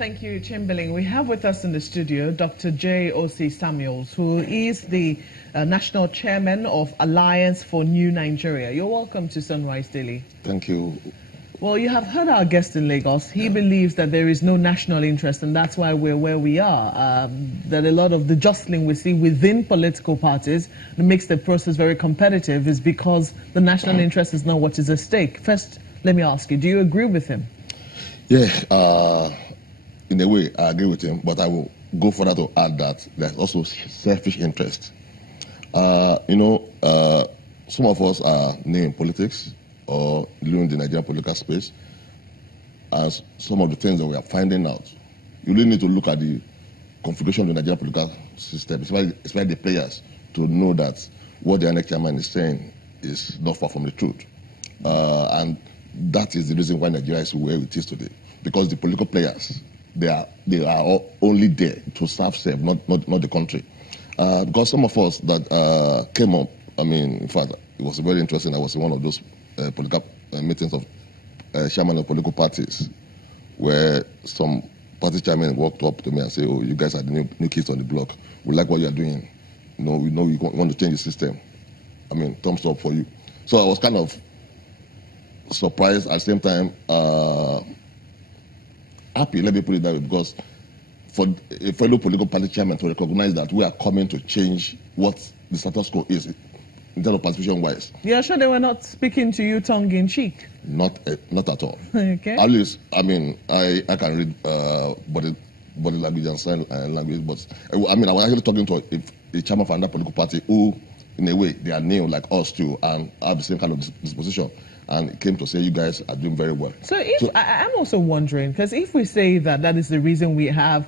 Thank you, Chamberlain. We have with us in the studio Dr. Osi-Samuel, who is the National Chairman of Alliance for New Nigeria. You're welcome to Sunrise Daily. Thank you. Well, you have heard our guest in Lagos. He believes that there is no national interest, and that's why we're where we are. That a lot of the jostling we see within political parties that makes the process very competitive is because the national interest is not what is at stake. First, let me ask you, do you agree with him? Yeah, in a way, I agree with him, but I will go further to add that there's also selfish interest. Some of us are new in politics or living in the Nigerian political space, and some of the things that we are finding out, you really need to look at the configuration of the Nigerian political system, especially the players, to know that what the INEC chairman is saying is not far from the truth. And that is the reason why Nigeria is where it is today, because the political players, they are only there to serve, not the country. Because some of us that came up, in fact, it was very interesting. I was in one of those political meetings of chairman of political parties, where some party chairman walked up to me and said, "Oh, you guys are the new kids on the block. We like what you are doing. We know you want to change the system. Thumbs up for you." So I was kind of surprised, at the same time happy, let me put it that way, because for a fellow political party chairman to recognize that we are coming to change what the status quo is in terms of participation-wise. You're sure they were not speaking to you tongue-in-cheek? Not at all. Okay. At least, I can read body language and sign language, but I was actually talking to a chairman of another political party who, in a way, they are new like us too and have the same kind of disposition. And it came to say, you guys are doing very well. So I'm also wondering, because if we say that is the reason we have,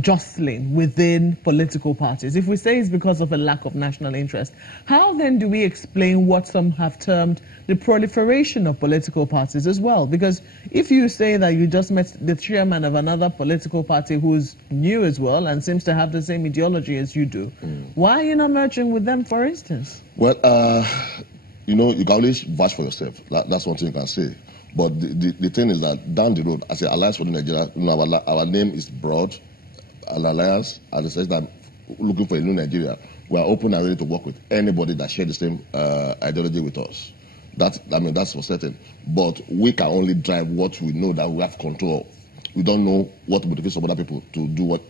jostling within political parties, if we say it's because of a lack of national interest, how then do we explain what some have termed the proliferation of political parties as well? Because if you say that you just met the chairman of another political party who's new as well and seems to have the same ideology as you do, why are you not merging with them, for instance? Well, you can always vouch for yourself. That's one thing you can say. But the thing is that down the road, as an Alliance for Nigeria, our name is broad. An alliance, as it says that looking for a new Nigeria, we are open and ready to work with anybody that shares the same ideology with us. That's for certain. But we can only drive what we know that we have control of. We don't know what motivates some other people to do what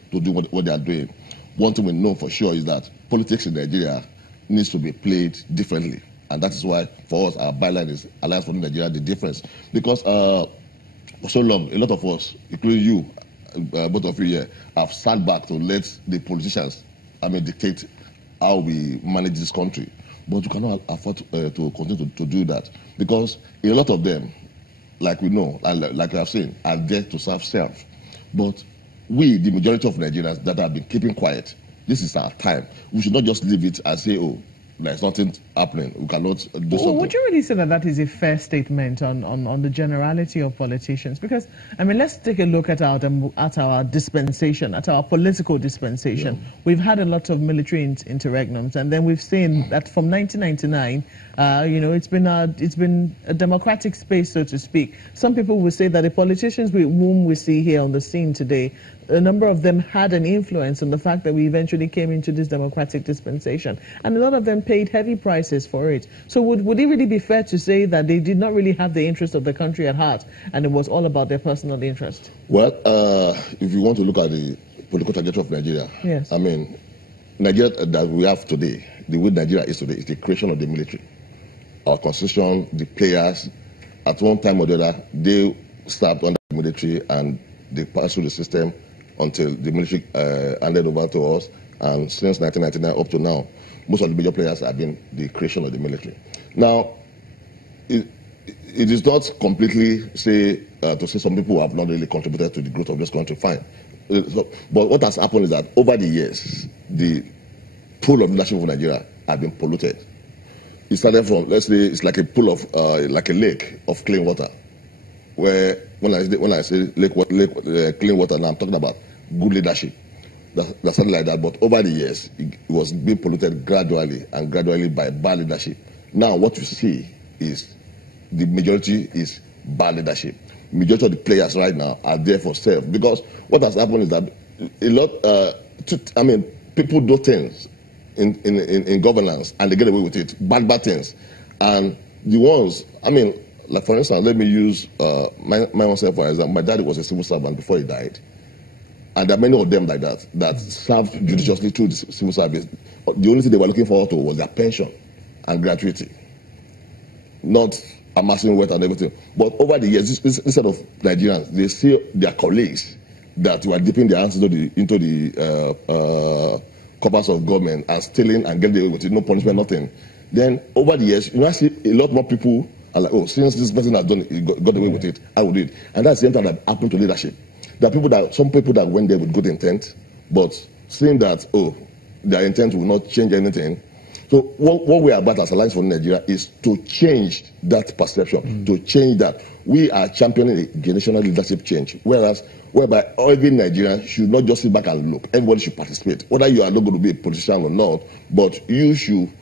they are doing. One thing we know for sure is that politics in Nigeria needs to be played differently. And that is why, for us, our byline is Alliance for Nigeria, the difference. Because for so long, a lot of us, including you, both of you here, have sat back to let the politicians, dictate how we manage this country. But we cannot afford to continue to do that. Because a lot of them, like we know, and like we have seen, are there to serve self. But we, the majority of Nigerians that have been keeping quiet, this is our time. We should not just leave it and say, oh, there's nothing happening. We cannot do something. Would you really say that is a fair statement on the generality of politicians? Because, let's take a look at our dispensation, at our political dispensation. Yeah. We've had a lot of military interregnums, and then we've seen that from 1999, it's been a democratic space, so to speak. Some people will say that the politicians whom we see here on the scene today, a number of them had an influence on the fact that we eventually came into this democratic dispensation. And a lot of them paid heavy prices for it. So would it really be fair to say that they did not really have the interest of the country at heart and it was all about their personal interest? Well, if you want to look at the political trajectory of Nigeria, yes. Nigeria that we have today, the way Nigeria is today, is the creation of the military. Our constitution, the players, at one time or the other, they started under the military and they passed through the system until the military handed over to us. And since 1999 up to now, most of the major players have been the creation of the military. Now, it is not completely to say some people have not really contributed to the growth of this country, fine. But what has happened is that over the years, the pool of leadership of Nigeria has been polluted. It started from, let's say, it's like a pool of, like a lake of clean water, where when I say clean water, now I'm talking about good leadership. That's something like that. But over the years, it was being polluted gradually by bad leadership. Now, what you see is the majority is bad leadership. majority of the players right now are there for self. Because what has happened is that a lot, people do things in governance and they get away with it, bad things. And the ones, like for instance, let me use my own self for example. My daddy was a civil servant before he died. And there are many of them like that served judiciously through the civil service. The only thing they were looking forward to was their pension and gratuity, not amassing wealth and everything. But over the years, this set of Nigerians, they see their colleagues that were dipping their hands into the coffers of government and stealing and getting away with it, no punishment, nothing. Then over the years, I see a lot more people are like, oh, since this person has done it, got away with it, I will do it. And that's the same thing that happened to leadership. There are some people that went there with good intent, but seeing that, oh, their intent will not change anything. So what we are about as Alliance for Nigeria is to change that perception, to change that. We are championing a generational leadership change, whereby every Nigerian should not just sit back and look. Everybody should participate. Whether you are not going to be a politician or not, but you should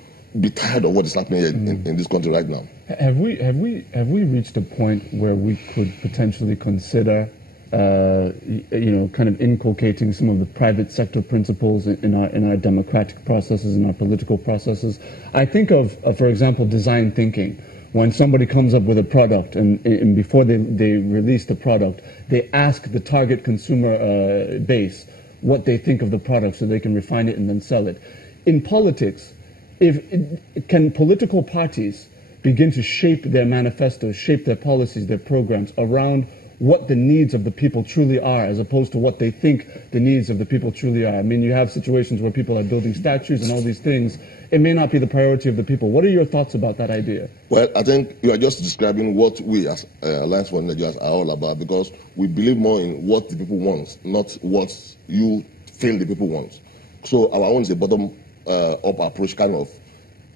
be tired of what is happening here in this country right now. Have we reached a point where we could potentially consider kind of inculcating some of the private sector principles in our democratic processes, in our political processes? I think of, for example, design thinking. When somebody comes up with a product and before they release the product, they ask the target consumer base what they think of the product so they can refine it and then sell it. In politics, can political parties begin to shape their manifestos, shape their policies, their programs around what the needs of the people truly are, as opposed to what they think the needs of the people truly are? I mean, you have situations where people are building statues and all these things. It may not be the priority of the people. What are your thoughts about that idea? Well, I think you are just describing what we as Alliance for Nigeria are all about, because we believe more in what the people want, not what you feel the people want. So our own is a bottom-up approach, kind of.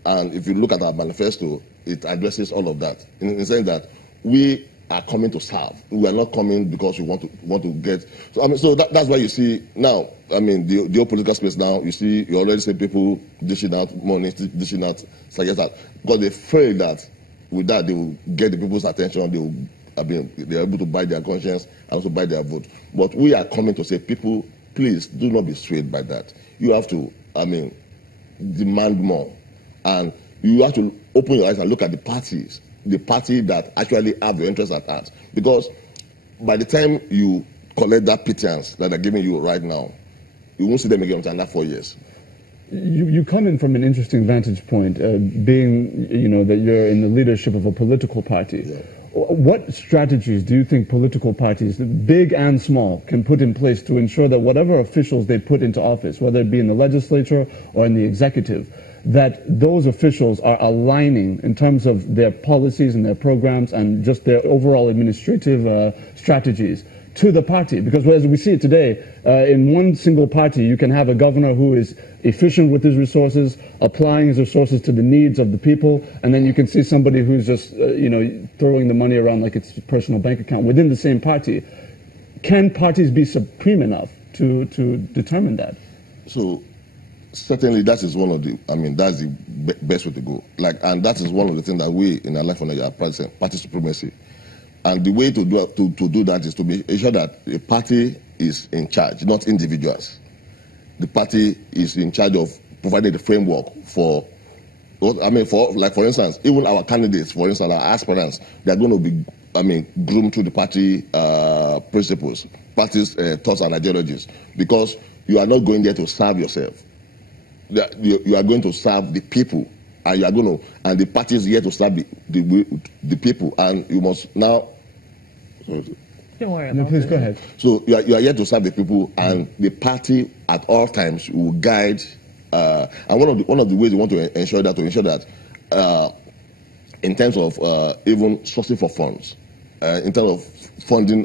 And if you look at our manifesto, it addresses all of that, in the sense that we are coming to serve. We are not coming because we want to get. So that's why you see now. The whole political space now. You already see people dishing out money, dishing out that, because they feel that with that they will get the people's attention. They are able to buy their conscience and also buy their vote. But we are coming to say, people, please do not be swayed by that. You have to, demand more, and you have to open your eyes and look at the parties. The party that actually have your interests at heart. Because by the time you collect that pittance that they're giving you right now, you won't see them again until another 4 years. You come in from an interesting vantage point, being, that you're in the leadership of a political party. Yeah. What strategies do you think political parties, big and small, can put in place to ensure that whatever officials they put into office, whether it be in the legislature or in the executive, that those officials are aligning in terms of their policies and their programs and just their overall administrative strategies to the party? Because as we see it today, in one single party, you can have a governor who is efficient with his resources, applying his resources to the needs of the people, and then you can see somebody who's just, throwing the money around like it's a personal bank account within the same party. Can parties be supreme enough to determine that? So, certainly, that is one of the. That's the best way to go. And that is one of the things that we in Alliance for Nigeria are practicing: party supremacy. And the way to do that is to be ensure that the party is in charge, not individuals. The party is in charge of providing the framework for. For instance, even our candidates, for instance, our aspirants, they are going to be, groomed through the party principles, party's thoughts and ideologies, because you are not going there to serve yourself. You are going to serve the people, and and the party is here to serve the people, and you must now. Don't worry. No, please go ahead. So you are here to serve the people, and the party at all times will guide. And one of the ways we want to ensure that in terms of even sourcing for funds, in terms of funding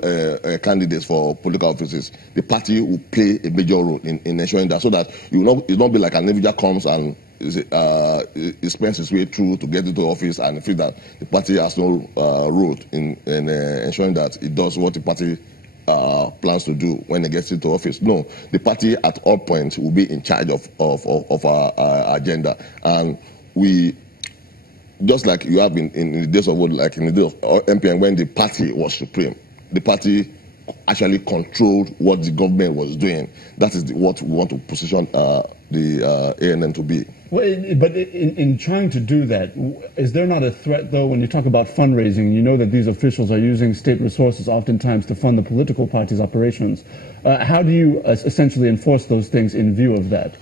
candidates for political offices, the party will play a major role in ensuring that, so that it will not be like an individual comes and he spends his way through to get into office and feel that the party has no role in ensuring that it does what the party plans to do when it gets into office. No, the party at all points will be in charge of our agenda, and we. Just like you have in the days of old, like in the days of MPN, when the party was supreme, the party actually controlled what the government was doing. That is what we want to position the ANN to be. Well, but in trying to do that, is there not a threat, though, when you talk about fundraising? You know that these officials are using state resources oftentimes to fund the political party's operations. How do you essentially enforce those things in view of that?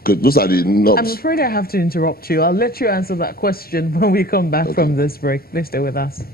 Okay, those are the knobs. I'm afraid I have to interrupt you. I'll let you answer that question when we come back from this break. Please stay with us.